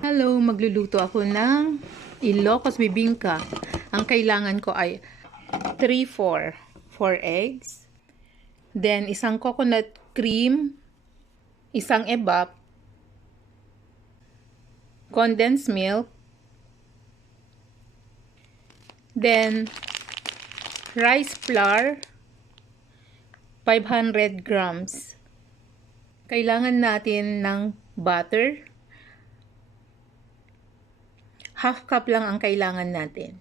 Hello, magluluto ako ng Ilocos Bibingka. Ang kailangan ko ay 4 eggs. Then, isang coconut cream, isang evap, condensed milk, then rice flour, 500 grams. Kailangan natin ng butter. Half cup lang ang kailangan natin.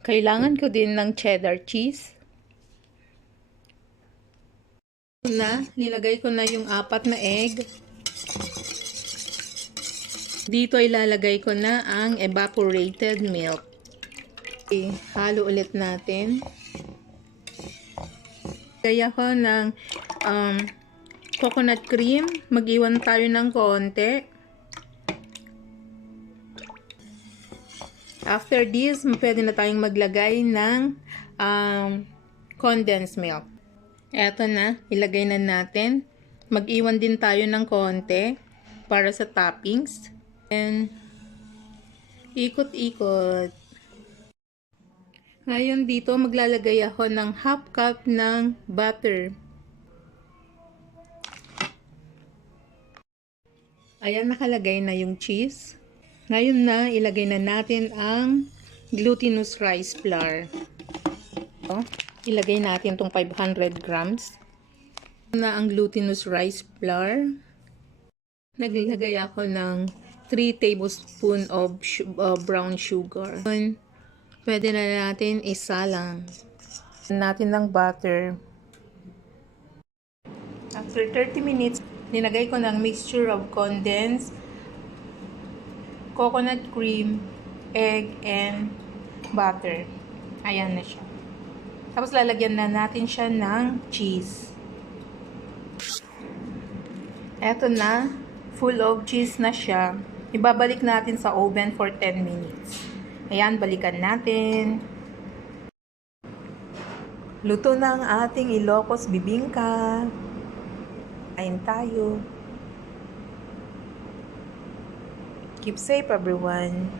Kailangan ko din ng cheddar cheese. Nilagay ko na yung 4 na egg. Dito ilalagay ko na ang evaporated milk. Okay, halo ulit natin. Kaya ko ng coconut cream. Mag-iwan tayo ng konti. After this, pwede na tayong maglagay ng condensed milk. Eto na, ilagay na natin. Mag-iwan din tayo ng konti para sa toppings. And ikot-ikot. Ngayon dito, maglalagay ako ng half cup ng butter. Ayan, nakalagay na yung cheese. Ngayon na, ilagay na natin ang glutinous rice flour. So, ilagay natin itong 500 grams. Na ang glutinous rice flour. Naglagay ako ng 3 tablespoons of brown sugar. Pwede na natin isalang. Natin ng butter. After 30 minutes, nilagay ko ng mixture of condensed coconut cream, egg, and butter. Ayan na siya. Tapos lalagyan na natin siya ng cheese. Eto na, full of cheese na siya. Ibabalik natin sa oven for 10 minutes. Ayan, balikan natin. Luto na ang ating Ilocos Bibingka. Kain tayo. Keep safe, everyone.